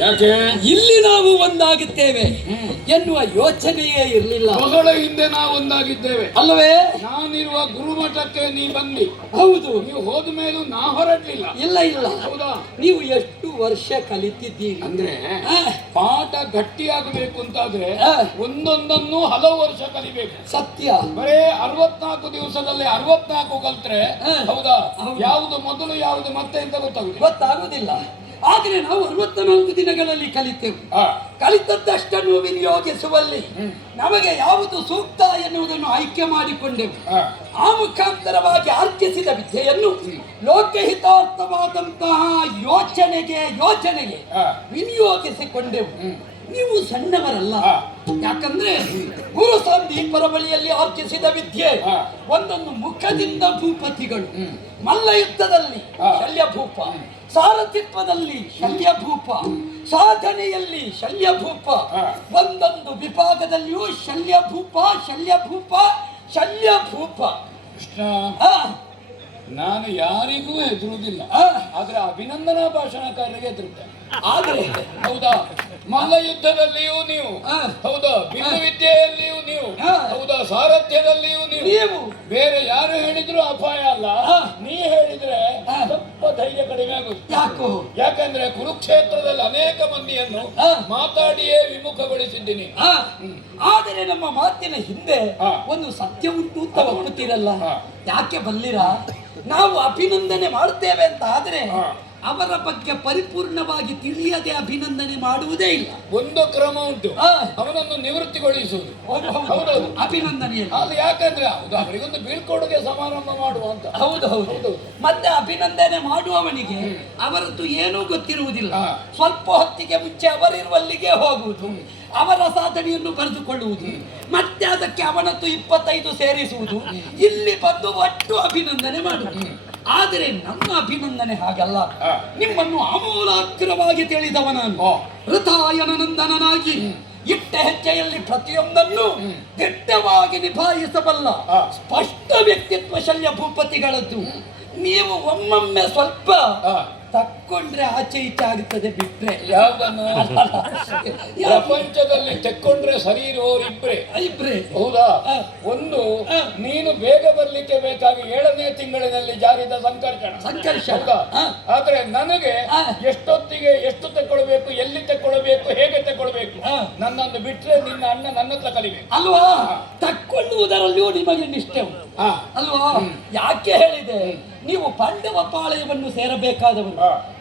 ಯಾಕೆ ಇಲ್ಲಿ ನಾವು ಒಂದಾಗುತ್ತೇವೆ ಎನ್ನುವ ಯೋಚನೆಯೇ ಇರಲಿಲ್ಲ. ಬಹಳ ಹಿಂದೆ ನಾವು ಒಂದಾಗಿದ್ದೇವೆ ಅಲ್ಲವೇ? ನಾನಿರುವ ಗುರುಮಠಕ್ಕೆ ನೀ ಬಂದಿ. ಹೌದು. ನೀವು ಹೋದ ಮೇಲೂ ನಾ ಹೊರಡ್ಲಿಲ್ಲ. ಇಲ್ಲ ಇಲ್ಲ. ಹೌದಾ? ನೀವು ಎಷ್ಟು ವರ್ಷ ಕಲಿತಿದ್ದೀರಿ ಅಂದ್ರೆ ಪಾಠ ಗಟ್ಟಿಯಾಗಬೇಕು ಅಂತಾದ್ರೆ ಒಂದೊಂದನ್ನು ಹಲವು ವರ್ಷ ಕಲಿಬೇಕು. ಸತ್ಯ. ಬರೇ 64 ದಿವಸದಲ್ಲಿ 64 ಕಲ್ತ್ರೆ ಹೌದಾ ಯಾವುದು ಮೊದಲು ಯಾವುದು ಮತ್ತೆ ಅಂತ ಗೊತ್ತಾಗುದಿಲ್ಲ. ಆದ್ರೆ ನಾವು 64 ದಿನಗಳಲ್ಲಿ ಕಲಿತೇವೆ. ಕಲಿತದ್ದಷ್ಟನ್ನು ವಿನಿಯೋಗಿಸುವಲ್ಲಿ ನಮಗೆ ಯಾವುದು ಸೂಕ್ತ ಎನ್ನುವುದನ್ನು ಆಯ್ಕೆ ಮಾಡಿಕೊಂಡೆವು. ಆ ಮುಖಾಂತರವಾಗಿ ಅರ್ಜಿಸಿದ ವಿದ್ಯೆಯನ್ನು ಲೋಕಹಿತಾರ್ಥವಾದಂತಹ ಯೋಚನೆಗೆ ವಿನಿಯೋಗಿಸಿಕೊಂಡೆವು. ನೀವು ಸಣ್ಣವರಲ್ಲ. ಯಾಕಂದ್ರೆ ಗುರು ಸಂದೀಪರ ಬಳಿಯಲ್ಲಿ ಅರ್ಜಿಸಿದ ವಿದ್ಯೆ ಒಂದೊಂದು ಮುಖದಿಂದ ಭೂಪತಿಗಳು. ಮಲ್ಲ ಯುದ್ಧದಲ್ಲಿ ಶಲ್ಯಭೂಪ, ಸಾರಥಿತ್ವದಲ್ಲಿ ಶಲ್ಯಭೂಪ, ಸಾಧನೆಯಲ್ಲಿ ಶಲ್ಯಭೂಪ, ಒಂದೊಂದು ವಿಭಾಗದಲ್ಲಿಯೂ ಶಲ್ಯಭೂಪ ಶಲ್ಯಭೂಪ ಶಲ್ಯಭೂಪ. ಕೃಷ್ಣ, ನಾನು ಯಾರಿಗೂ ಹೆದರುವುದಿಲ್ಲ. ಆದ್ರೆ ಅಭಿನಂದನಾ ಭಾಷಣಕಾರರಿಗೆ ಹೆದರುತ್ತೇನೆ. ಆದ್ರೆ ಹೌದಾ ಮಲ್ಲ ಯುದ್ಧದಲ್ಲಿಯೂ ನೀವು, ಹೌದಾ ಬಿಲ್ಲು ವಿದ್ಯೆಯಲ್ಲಿಯೂ ನೀವು, ಹೌದಾ ಸಾರಥ್ಯದಲ್ಲಿಯೂ ನೀವು. ಬೇರೆ ಯಾರು ಹೇಳಿದ್ರು ಅಪಾಯ ಅಲ್ಲ, ನೀ ಹೇಳಿದ್ರೆ ಸ್ವಲ್ಪ ಧೈರ್ಯ ಕಡಿಮೆ ಆಗುತ್ತೆ. ಯಾಕಂದ್ರೆ ಕುರುಕ್ಷೇತ್ರದಲ್ಲಿ ಅನೇಕ ಮಂದಿಯನ್ನು ಮಾತಾಡಿಯೇ ವಿಮುಖಗೊಳಿಸಿದ್ದೀನಿ. ಆದರೆ ನಮ್ಮ ಮಾತಿನ ಹಿಂದೆ ಒಂದು ಸತ್ಯ ಉಂಟು ಅಂತ ಒಪ್ಪುತ್ತೀರಲ್ಲ, ಯಾಕೆ ಬಲ್ಲಿರ? ನಾವು ಅಭಿನಂದನೆ ಮಾಡುತ್ತೇವೆ ಅಂತ ಆದ್ರೆ ಅವರ ಬಗ್ಗೆ ಪರಿಪೂರ್ಣವಾಗಿ ತಿಳಿಯದೆ ಅಭಿನಂದನೆ ಮಾಡುವುದೇ ಇಲ್ಲ. ಒಂದು ಕ್ರಮ ಉಂಟು, ಅವನನ್ನು ನಿವೃತ್ತಿಗೊಳಿಸುವುದು. ಹೌದೌದು, ಅಭಿನಂದನೆಯಲ್ಲಿ. ಅದು ಯಾಕಂದ್ರೆ ಹೌದು ಅವರಿಗೊಂದು ಬೀಳ್ಕೊಡುಗೆ ಸಮಾರಂಭ ಮಾಡುವ ಅಂತ. ಹೌದು ಹೌದು. ಮತ್ತೆ ಅಭಿನಂದನೆ ಮಾಡುವವನಿಗೆ ಅವರದ್ದು ಏನೂ ಗೊತ್ತಿರುವುದಿಲ್ಲ. ಸ್ವಲ್ಪ ಹೊತ್ತಿಗೆ ಮುಂಚೆ ಅವರಿರುವಲ್ಲಿಗೆ ಹೋಗುವುದು, ಅವರ ಸಾಧನೆಯನ್ನು ಬರೆದುಕೊಳ್ಳುವುದು, ಮತ್ತೆ ಅದಕ್ಕೆ ಅವನದ್ದು 25 ಸೇರಿಸುವುದು, ಇಲ್ಲಿ ಬಂದು ಒಟ್ಟು ಅಭಿನಂದನೆ ಮಾಡುವುದು. ಆದರೆ ನಮ್ಮ ಅಭಿನಂದನೆ ಹಾಗಲ್ಲ. ನಿಮ್ಮನ್ನು ಆಮೂಲಾಗ್ರವಾಗಿ ತಿಳಿದವನನ್ನು ಋತಾಯನನಂದನನಾಗಿ ಇಟ್ಟ ಹೆಜ್ಜೆಯಲ್ಲಿ ಪ್ರತಿಯೊಂದನ್ನು ದಿಟ್ಟವಾಗಿ ನಿಭಾಯಿಸಬಲ್ಲ ಸ್ಪಷ್ಟ ವ್ಯಕ್ತಿತ್ವ ಶಲ್ಯ ಭೂಪತಿಗಳದ್ದು. ನೀವು ಒಮ್ಮೊಮ್ಮೆ ಸ್ವಲ್ಪ ತಕ್ಕೊಂಡ್ರೆ ಆಚೆ ಈಚೆ ಆಗುತ್ತದೆ, ಬಿಟ್ರೆ ಯಾವುದನ್ನು ಪ್ರಪಂಚದಲ್ಲಿ ತೆಕ್ಕೊಂಡ್ರೆ ಸರಿ ಇರುವವರು ಇಬ್ರೇ. ಹೌದಾ? ಒಂದು ನೀನು ಬೇಗ ಬರ್ಲಿಕ್ಕೆ ಬೇಕಾಗಿ 7ನೇ ತಿಂಗಳಿನಲ್ಲಿ ಜಾರಿದ ಸಂಕರ್ಷ. ಆದ್ರೆ ನನಗೆ ಎಷ್ಟೊತ್ತಿಗೆ ಎಷ್ಟು ತೆಕ್ಕೊಳ್ಬೇಕು, ಎಲ್ಲಿ ತೆಕ್ಕೊಳ್ಬೇಕು, ಹೇಗೆ ತೆಕ್ಕೊಳ್ಬೇಕು, ನನ್ನನ್ನು ಬಿಟ್ರೆ ನಿನ್ನ ಅಣ್ಣ ನನ್ನ ಹತ್ರ ಕಲಿಬೇಕು ಅಲ್ವಾ? ತಕ್ಕೊಳ್ಳುವುದರಲ್ಲಿಯೂ ನಿಮಗೆ ನಿಷ್ಠೆ ಅಲ್ವಾ? ಯಾಕೆ ಹೇಳಿದೆ? ನೀವು ಪಾಂಡವ ಪಾಳಯವನ್ನು ಸೇರಬೇಕಾದವರು.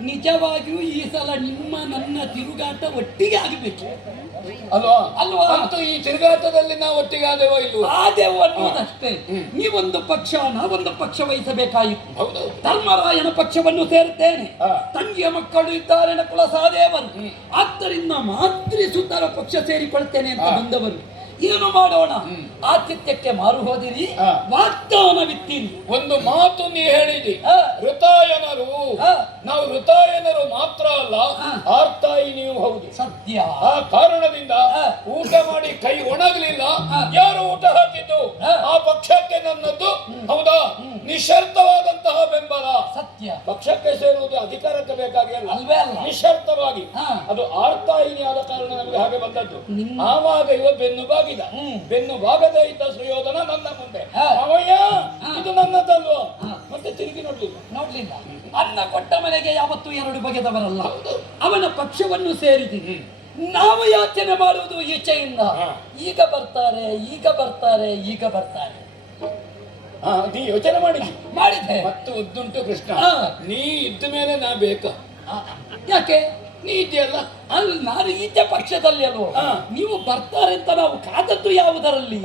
ನಿಜವಾಗಿಯೂ ಈ ಸಲ ನಿಮ್ಮ ನನ್ನ ತಿರುಗಾಟ ಒಟ್ಟಿಗೆ ಆಗಬೇಕು ಅಲ್ವಾ? ಅಲ್ವಾ? ಅಂತೂ ಈ ತಿರುಗಾಟದಲ್ಲಿ ನಾವು ಒಟ್ಟಿಗೆ ಆದೇವೋ ಇಲ್ವೋ? ಆದೇವು ಅನ್ನೋದಷ್ಟೇ. ನೀವೊಂದು ಪಕ್ಷ, ನಾವೊಂದು ಪಕ್ಷ ವಹಿಸಬೇಕಾಯಿತು. ಧರ್ಮರಾಯನ ಪಕ್ಷವನ್ನು ಸೇರುತ್ತೇನೆ. ತಂಗಿಯ ಮಕ್ಕಳು ಇದ್ದಾರೆ, ನಕುಲ ಸಹದೇವರು. ಆದ್ದರಿಂದ ಮಾತೃಸುತರ ಪಕ್ಷ ಸೇರಿಕೊಳ್ತೇನೆ ಅಂತ ಬಂದವರು. ಏನು ಮಾಡೋಣ? ಆತಿಥ್ಯಕ್ಕೆ ಮಾರು ಹೋದಿರಿ, ವಾಗ್ದಾನವಿತ್ತೀರಿ. ಒಂದು ಮಾತು ನೀ ಹೇಳಿದಿ, ಋತಾಯನರು. ನಾವು ಋತಾಯನರು ಮಾತ್ರ ಅಲ್ಲ, ಆರ್ತಾಯಿ ನೀವು ಹೌದು. ಸತ್ಯ. ಆ ಕಾರಣದಿಂದ ಊಟ ಮಾಡಿ ಕೈ ಒಣಗಲಿಲ್ಲ. ಯಾರು ಊಟ ಹಾಕಿದ್ದು ಆ ಪಕ್ಷಕ್ಕೆ ನನ್ನದ್ದು ಹೌದಾ ನಿಶರ್ತವಾದಂತಹ ಬೆಂಬಲ. ಸತ್ಯ. ಪಕ್ಷಕ್ಕೆ ಸೇರುವುದು ಅಧಿಕಾರಕ್ಕೆ ಬೇಕಾಗಿ ಅಲ್ವೇ ಅಲ್ಲ, ನಿಶರ್ತವಾಗಿ. ಅದು ಆರ್ತಾಯಿನಿ ಆದ ಕಾರಣ ನಮಗೆ ಹಾಗೆ ಬಂದದ್ದು. ಆವಾಗ ಇವ ಬೆನ್ನು ಭಾಗದೇ ಇದ್ದ ಸುಯೋಧನ ನನ್ನ ಮುಂದೆ, ಅವಯ್ಯ ಇದು ನನ್ನದಲ್ವ, ಮತ್ತೆ ತಿರುಗಿ ನೋಡ್ಲಿಲ್ಲ. ಅನ್ನ ಕೊಟ್ಟ ಮನೆಗೆ ಯಾವತ್ತೂ 2 ಬಗೆದವರಲ್ಲ. ಅವನ ಪಕ್ಷವನ್ನು ಸೇರಿದ್ದೀನಿ. ನಾವು ಯಾಚನೆ ಮಾಡುವುದು ಈಚೆಯಿಂದ. ಈಗ ಬರ್ತಾರೆ, ಈಗ ಬರ್ತಾರೆ, ಈಗ ಬರ್ತಾರೆ. ನೀ ಯೋಚನೆ ಮಾಡಿದೆ ಮತ್ತು ಉದ್ದುಂಟು ಕೃಷ್ಣ. ನೀ ಇದ್ದ ಮೇಲೆ ನಾ ಬೇಕಾ? ಯಾಕೆ? ನೀ ಇದೆಯಲ್ಲ. ಅಲ್ಲಿ ನಾನು ಈಚೆ ಪಕ್ಷದಲ್ಲಿ ಅಲ್ವ. ನೀವು ಬರ್ತಾರೆ ಅಂತ ನಾವು ಕಾದದ್ದು ಯಾವುದರಲ್ಲಿ?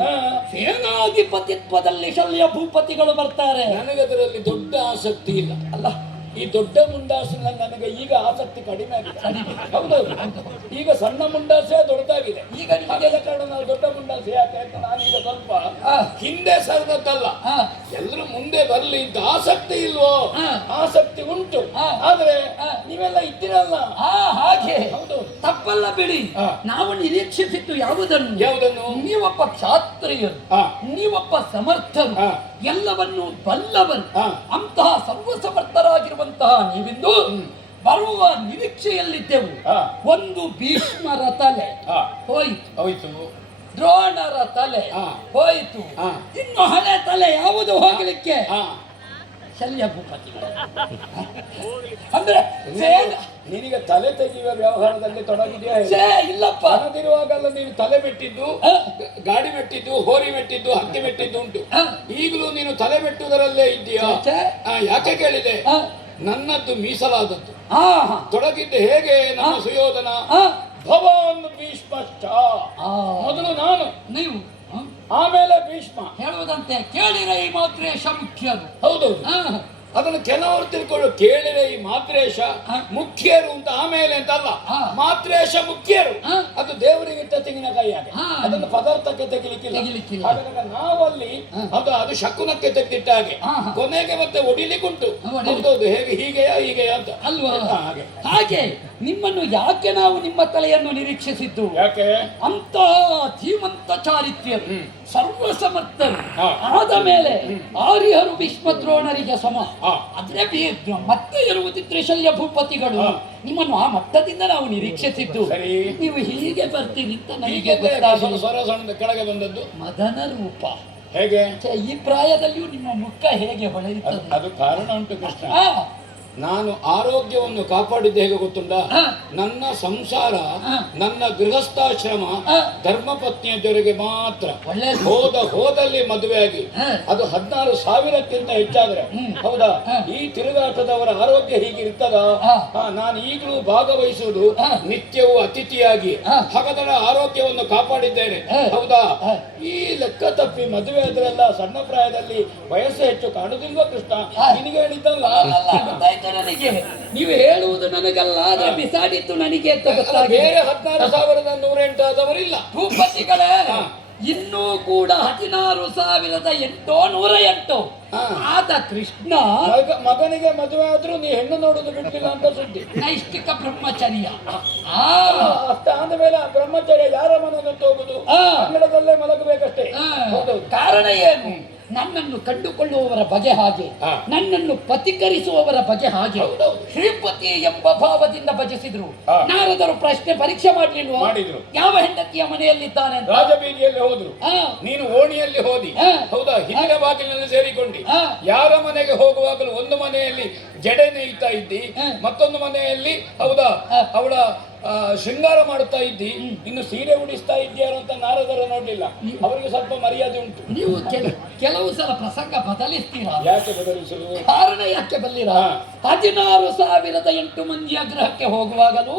ಸೇನಾಧಿಪತಿತ್ವದಲ್ಲಿ ಶಲ್ಯ ಭೂಪತಿಗಳು ಬರ್ತಾರೆ. ನನಗದರಲ್ಲಿ ದೊಡ್ಡ ಆಸಕ್ತಿ ಇಲ್ಲ. ಅಲ್ಲ, ಈ ದೊಡ್ಡ ಮುಂಡಾಸಿನ ನನಗೆ ಈಗ ಆಸಕ್ತಿ ಕಡಿಮೆ ಆಗಿದೆ. ಹೌದೌದು. ಈಗ ಸಣ್ಣ ಮುಂಡಾಸೆ ದೊಡ್ಡದಾಗಿದೆ. ಈಗ ನಿಮಗೆ ಕಾರಣ ನಾವು ದೊಡ್ಡ ಮುಂಡಾಸೆ ಯಾಕೆ ಅಂತ ನಾನೀಗ ಸ್ವಲ್ಪ ಹಿಂದೆ ಸರಿದದ್ದಲ್ಲ. ಎಲ್ಲರೂ ಮುಂದೆ ಬರ್ಲಿ ಅಂತ ಆಸಕ್ತಿ ಇಲ್ವೋ? ಆಸಕ್ತಿ ಉಂಟು. ಆದ್ರೆ ನೀವೆಲ್ಲ ಇದ್ದೀರಲ್ಲ, ಹಾಗೆ. ಹೌದು, ತಪ್ಪಲ್ಲ ಬಿಡಿ. ನಾವು ನಿರೀಕ್ಷಿಸಿದ್ದು ಯಾವುದನ್ನು? ನೀವೊಬ್ಬ ಕ್ಷಾತ್ರಿಯರು, ನೀವೊಬ್ಬ ಸಮರ್ಥರು, ಎಲ್ಲವನ್ನು ಬಲ್ಲವರು. ಅಂತಹ ಸರ್ವಸಮರ್ಥರಾಗಿರುವಂತಹ ನೀವಿಂದು ಬರುವ ನಿರೀಕ್ಷೆಯಲ್ಲಿದ್ದೆವು. ಒಂದು ಭೀಷ್ಮರ ತಲೆ ಹೋಯಿತು, ಹೋಯ್ತು. ದ್ರೋಣರ ತಲೆ ಹೋಯಿತು. ಇನ್ನು ಹಳೆ ತಲೆ ಯಾವುದು ಹೋಗಲಿಕ್ಕೆ? ಶಲ್ಯ ಭೂಪತಿಗಳು. ಅಂದ್ರೆ ನಿನಗೆ ತಲೆ ತೆಗೆಯುವ ವ್ಯವಹಾರದಲ್ಲಿ ತೊಡಗಿದೆಯಾ? ಇಲ್ಲಪ್ಪ. ಅನ್ನದಿರುವಾಗಲ್ಲ ನೀನು ತಲೆ ಮೆಟ್ಟಿದ್ದು, ಗಾಡಿ ಮೆಟ್ಟಿದ್ದು, ಹೋರಿ ಮೆಟ್ಟಿದ್ದು, ಹಕ್ಕಿ ಮೆಟ್ಟಿದ್ದು ಉಂಟು. ಈಗಲೂ ನೀನು ತಲೆ ಮೆಟ್ಟುವುದರಲ್ಲೇ ಇದ್ದೀಯಾ? ಯಾಕೆ ಕೇಳಿದೆ? ನನ್ನದ್ದು ಮೀಸಲಾದದ್ದು ತೊಡಗಿದ್ದೆ. ಹೇಗೆ ನಮ್ಮ ಸುಯೋಧನ ಭವಾನ್ ಭೀಷ್ಮಶ್ಚ, ಮೊದಲು ನಾನು, ನೀವು ಆಮೇಲೆ ಭೀಷ್ಮ ಹೇಳುವುದಂತೆ ಕೇಳಿರೈ ಮಾತ್ರೇಶ ಮುಖ್ಯರು. ಹೌದು, ಅದನ್ನು ಕೆಲವರು ತಿಳ್ಕೊಳ್ಳು. ಕೇಳಿರೆ ಈ ಮಾತ್ರೇಶ ಮುಖ್ಯರು ಅಂತ ಆಮೇಲೆ ಅಂತಲ್ಲ, ಮಾತ್ರೇಶ ಮುಖ್ಯರು. ಅದು ದೇವರಿಗೆ ತೆಂಗಿನಕಾಯಿ ಹಾಗೆ, ಅದನ್ನು ಪದಾರ್ಥಕ್ಕೆ ತೆಗಿಲಿಕ್ಕಿಲ್ಲ. ಹಾಗಾದಾಗ ನಾವಲ್ಲಿ ಅದು ಶಕುನಕ್ಕೆ ತೆಗೆದಿಟ್ಟ ಹಾಗೆ ಕೊನೆಗೆ ಮತ್ತೆ ಹೊಡಿಲಿಕ್ಕುಂಟು. ಹೌದೌದು, ಹೇಗೆ ಹೀಗೆಯಾ ಅಂತ ಅಲ್ವಾ? ಹಾಗೆ ನಿಮ್ಮನ್ನು ಯಾಕೆ ನಾವು ನಿಮ್ಮ ತಲೆಯನ್ನು ನಿರೀಕ್ಷಿಸಿದ್ದು? ಯಾಕೆ? ಅಂತ ಧೀಮಂತ ಚಾರಿತ್ರ್ಯರು, ಸರ್ವಸಮರ್ಥರು ಆದ ಮೇಲೆ ಆರ್ಯರು ಭೀಷ್ಮ ದ್ರೋಣರಿಗೆ ಸಮ. ಆದ್ರೆ ಮತ್ತೆ ಇರುವುದಿದ್ರೆ ಶಲ್ಯ ಭೂಪತಿಗಳು. ನಿಮ್ಮನ್ನು ಆ ಮಟ್ಟದಿಂದ ನಾವು ನಿರೀಕ್ಷಿಸಿದ್ದು. ನೀವು ಹೀಗೆ ಬರ್ತೀರಿ ಅಂತ ನನಗೆ ಕೆಳಗೆ ಬಂದದ್ದು ಮದನ ರೂಪ. ಹೇಗೆ? ಈ ಪ್ರಾಯದಲ್ಲಿಯೂ ನಿಮ್ಮ ಮುಖ ಹೇಗೆ ಹೊಳೆಯುತ್ತದೆ? ಅದು ಕಾರಣ ಉಂಟು ಕೃಷ್ಣ. ನಾನು ಆರೋಗ್ಯವನ್ನು ಕಾಪಾಡಿದ್ದು ಹೇಗೆ ಗೊತ್ತುಂಟ? ನನ್ನ ಸಂಸಾರ, ನನ್ನ ಗೃಹಸ್ಥಾಶ್ರಮ ಧರ್ಮಪತ್ನಿಯ ಜೊತೆಗೆ ಮಾತ್ರ. ಹೋದಲ್ಲಿ ಮದುವೆ ಆಗಿ ಅದು 16,000ಕ್ಕಿಂತ ಹೆಚ್ಚಾದ್ರೆ ಹೌದಾ? ಈ ತಿರುಗಾಟದವರ ಆರೋಗ್ಯ ಹೀಗಿರ್ತದ? ನಾನು ಈಗಲೂ ಭಾಗವಹಿಸುವುದು ನಿತ್ಯವೂ ಅತಿಥಿಯಾಗಿ. ಹಾಗಾದರೆ ಆರೋಗ್ಯವನ್ನು ಕಾಪಾಡಿದ್ದೇನೆ ಹೌದಾ? ಈ ಲೆಕ್ಕ ತಪ್ಪಿ ಮದುವೆ ಆದ್ರೆಲ್ಲ ಸಣ್ಣ ಪ್ರಾಯದಲ್ಲಿ ವಯಸ್ಸು ಹೆಚ್ಚು ಕಾಣುದಿಲ್ವಾ ಕೃಷ್ಣ? ನಿನಗೆ ಹೇಳಿದ್ದಲ್ಲ. ನನಗೆ ನೀವು ಹೇಳುವುದು ನನಗಲ್ಲ, ಆದ್ರೆ ಬಿಸಾಡಿದ್ದು ನನಗೆ ಅಂತ ಗೊತ್ತಾಗಿದೆ. ಬೇರೆ 16,108 ಆದವರಿಲ್ಲ ಭೂಪತಿಗಳೇ. ಇನ್ನೂ ಕೂಡ 16,808 ಆದ ಕೃಷ್ಣ ಮಗನಿಗೆ ಮದುವೆ ಆದ್ರೂ ನೀ ಹೆಣ್ಣು ನೋಡುದು ಬಿಟ್ಟಿಲ್ಲ ಅಂತ ಸುದ್ದಿ. ನೈಷ್ಠಿಕ ಬ್ರಹ್ಮಚರ್ಯ. ಅಷ್ಟ ಅಂದ ಮೇಲೆ ಬ್ರಹ್ಮಚರ್ಯ ಯಾರ ಮನೆಗಂತ ಹೋಗುದು? ಕನ್ನಡದಲ್ಲೇ ಮಲಗಬೇಕಷ್ಟೇ. ಕಾರಣ ಏನು? ನನ್ನನ್ನು ಕಂಡುಕೊಳ್ಳುವವರ ಬಗೆ ಹಾಗೆ, ನನ್ನನ್ನು ಪತಿಕರಿಸುವವರ ಬಗೆ ಹಾಗೆ. ಶ್ರೀಪತಿ ಎಂಬ ಭಾವದಿಂದ ಭಜಿಸಿದ್ರು. ನಾರದರು ಪ್ರಶ್ನೆ ಪರೀಕ್ಷೆ ಮಾಡ್ಲಿಲ್ವಾ? ಮಾಡಿದ್ರು. ಯಾವ ಹೆಂಡತಿಯ ಮನೆಯಲ್ಲಿದ್ದಾನೆ ಅಂತ. ರಾಜಬೀದಿಯಲ್ಲಿ ಹೋದ್ರು, ನೀನು ಓಣಿಯಲ್ಲಿ ಹೋದಿ ಹೌದಾ? ಹಿಂದಿನ ಬಾಗಿಲಿನಲ್ಲಿ ಸೇರಿಕೊಂಡಿ. ಯಾರ ಮನೆಗೆ ಹೋಗುವಾಗಲೂ ಒಂದು ಮನೆಯಲ್ಲಿ ಜಡೆ ನೇಯ್ತಾ ಇದ್ದಿ, ಮತ್ತೊಂದು ಮನೆಯಲ್ಲಿ ಹೌದಾ ಅವಳ ಶೃಂಗಾರ ಮಾಡುತ್ತಾ ಇದ್ದಿ, ಇನ್ನು ಸೀರೆ ಉಡಿಸ್ತಾ ಇದ್ದೀಯಾರು ಅಂತ ನಾರದರು ನೋಡ್ಲಿಲ್ಲ. ಅವರಿಗೆ ಸ್ವಲ್ಪ ಮರ್ಯಾದೆ ಉಂಟು. ನೀವು ಕೆಲವು ಸಲ ಪ್ರಸಂಗ ಬದಲಿಸ್ತೀರಾ? ಯಾಕೆ ಬದಲಿಸಲು? ಕಾರಣ ಯಾಕೆ ಬಲ್ಲಿರಾ? 16,008 ಮಂದಿಯ ಗೃಹಕ್ಕೆ ಹೋಗುವಾಗಲೂ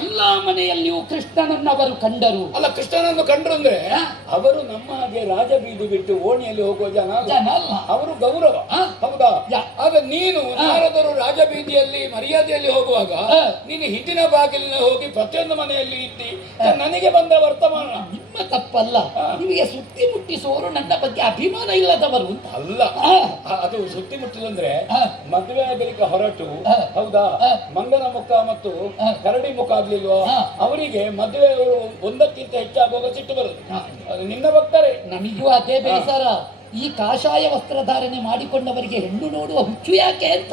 ಎಲ್ಲಾ ಮನೆಯಲ್ಲಿಯೂ ಕೃಷ್ಣನನ್ನವರು ಕಂಡರು. ಅಲ್ಲ, ಕೃಷ್ಣನನ್ನು ಕಂಡ್ರು ಅಂದ್ರೆ ಅವರು ನಮ್ಮ ಹಾಗೆ ರಾಜಬೀದಿ ಬಿಟ್ಟು ಓಣಿಯಲ್ಲಿ ಹೋಗುವ ಜನ ಅಲ್ಲ, ಅವರು ಗೌರವ ಹೌದಾ? ಆಗ ನೀನು ನಾರದರು ರಾಜಬೀದಿಯಲ್ಲಿ ಮರ್ಯಾದೆಯಲ್ಲಿ ಹೋಗುವಾಗ ನೀನು ಹಿಂದಿನ ಬಾಗಿಲಿನ ಹೋಗಿ ಪ್ರತಿಯೊಂದು ಮನೆಯಲ್ಲಿ ಇದ್ದಿ. ನನಗೆ ಬಂದ ವರ್ತಮಾನ ನಿಮ್ಮ ತಪ್ಪಲ್ಲ. ನಿಮಗೆ ಸುತ್ತಿ ಮುಟ್ಟಿಸುವವರು ನನ್ನ ಬಗ್ಗೆ ಅಭಿಮಾನ ಇಲ್ಲದವರು ಅಲ್ಲ. ಅದು ಸುತ್ತಿ ಮುಟ್ಟಿದಂದ್ರೆ ಮದುವೆ ಆಗಲಿಕ್ಕೆ ಹೊರಟು ಹೌದಾ, ಮಂಗನ ಮುಖ ಮತ್ತು ಕರಡಿ ಮುಖ ಆಗ್ಲಿಲ್ವೋ ಅವರಿಗೆ ಮದುವೆಗಳು ಒಂದಕ್ಕಿಂತ ಹೆಚ್ಚಾಗುವಾಗ ಸಿಟ್ಟು ಬರುದು. ನಿನ್ನ ಭಕ್ತರೇ. ನಮಗೂ ಅದೇ ಬೇಸರ. ಈ ಕಾಷಾಯ ವಸ್ತ್ರಧಾರಣೆ ಮಾಡಿಕೊಂಡವರಿಗೆ ಹೆಣ್ಣು ನೋಡುವ ಹುಚ್ಚು ಯಾಕೆ ಅಂತ.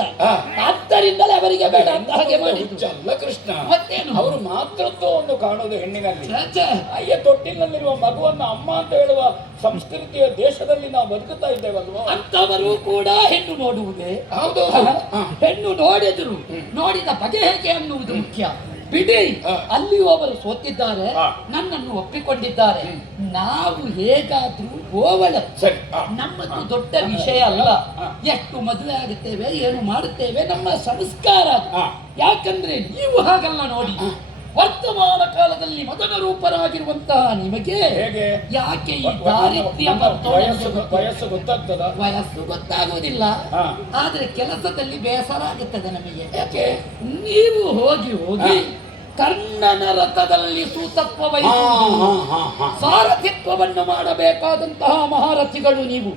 ಆದ್ದರಿಂದಲೇ ಅವರಿಗೆ ಬೇಡ ಅಂತ ಹಾಗೆ ಅಲ್ಲ ಕೃಷ್ಣ. ಮತ್ತೇನು? ಅವರು ಮಾತೃತ್ವವನ್ನು ಕಾಣುವುದು ಹೆಣ್ಣಿನಲ್ಲಿ. ಅಯ್ಯ, ತೊಟ್ಟಿನಲ್ಲಿರುವ ಮಗುವನ್ನು ಅಮ್ಮ ಅಂತ ಹೇಳುವ ಸಂಸ್ಕೃತಿಯ ದೇಶದಲ್ಲಿ ನಾವು ಬದುಕುತ್ತಾ ಇದ್ದೇವಲ್ವ? ಅಂತವರು ಕೂಡ ಹೆಣ್ಣು ನೋಡುವುದೇ. ಹೌದು, ಹೆಣ್ಣು ನೋಡಿದ್ರು, ನೋಡಿದ ಬಗೆ ಹೇಗೆ ಅನ್ನುವುದು ಮುಖ್ಯ. ಬಿಡಿ, ಅಲ್ಲಿಯೂ ಅವರು ಸೋತಿದ್ದಾರೆ, ನನ್ನನ್ನು ಒಪ್ಪಿಕೊಂಡಿದ್ದಾರೆ. ನಾವು ಹೇಗಾದ್ರೂ ಗೋವಳ ನಮ್ಮದು ದೊಡ್ಡ ವಿಷಯ ಅಲ್ಲ. ಎಷ್ಟು ಮದುವೆ ಆಗುತ್ತೇವೆ, ಏನು ಮಾಡುತ್ತೇವೆ, ನಮ್ಮ ಸಂಸ್ಕಾರ. ಯಾಕಂದ್ರೆ ನೀವು ಹಾಗಲ್ಲ ನೋಡಿ. ವರ್ತಮಾನ ಕಾಲದಲ್ಲಿ ಮದನ ರೂಪರಾಗಿರುವಂತಹ ನಿಮಗೆ ಯಾಕೆ ಈ ದಾರಿದ್ರ್ಯ ವಯಸ್ಸು ಗೊತ್ತಾಗ್ತದ? ವಯಸ್ಸು ಗೊತ್ತಾಗುವುದಿಲ್ಲ, ಆದ್ರೆ ಕೆಲಸದಲ್ಲಿ ಬೇಸರ ಆಗುತ್ತದೆ ನಮಗೆ. ಯಾಕೆ? ನೀವು ಹೋಗಿ ಕರ್ಣನ ರಥದಲ್ಲಿ ಸೂತತ್ವ ವಹಿಸುವುದು, ಸಾರಥಿತ್ವವನ್ನು ಮಾಡಬೇಕಾದಂತಹ ಮಹಾರಥಿಗಳು ನೀವು.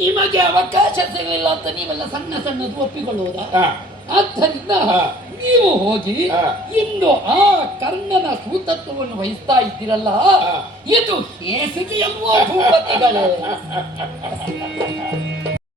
ನಿಮಗೆ ಅವಕಾಶ ಸಿಗಲಿಲ್ಲ ಅಂತ ನೀವೆಲ್ಲ ಸಣ್ಣ ಸಣ್ಣದು ಒಪ್ಪಿಕೊಳ್ಳುವುದಾ? ಆದ್ದರಿಂದ ನೀವು ಹೋಗಿ ಇಂದು ಆ ಕರ್ಣನ ಸೂತತ್ವವನ್ನು ವಹಿಸ್ತಾ ಇದ್ದೀರಲ್ಲ, ಇದು ಹೇಸಿಗೆ ಎನ್ನುವ ಭೂಪತಿಗಳೇ.